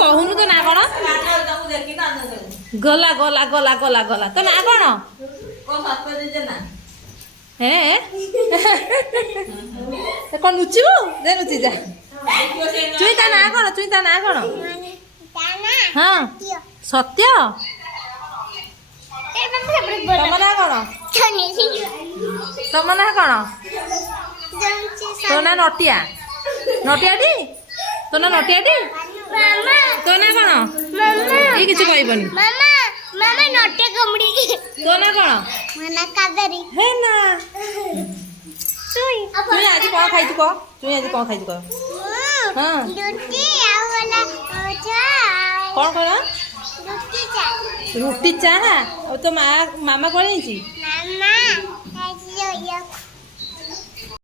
कहूनु तो ना कौन गला गला गला गला गला तो ना कौन हे कौन नुचिबु दे नुचि जा चुई ता ना कौन हाँ सत्य तम ना कौन तम ना कौन तो ना नटिया नटियाटी तो ना नटियाटी तो ना कौन ये किसी कहबनी तो ना कौन है ना चुई आज कौन खाई कह चुई आज कौन खाई कह हाँ कौन कौन रुटी चाह तो मामा कौन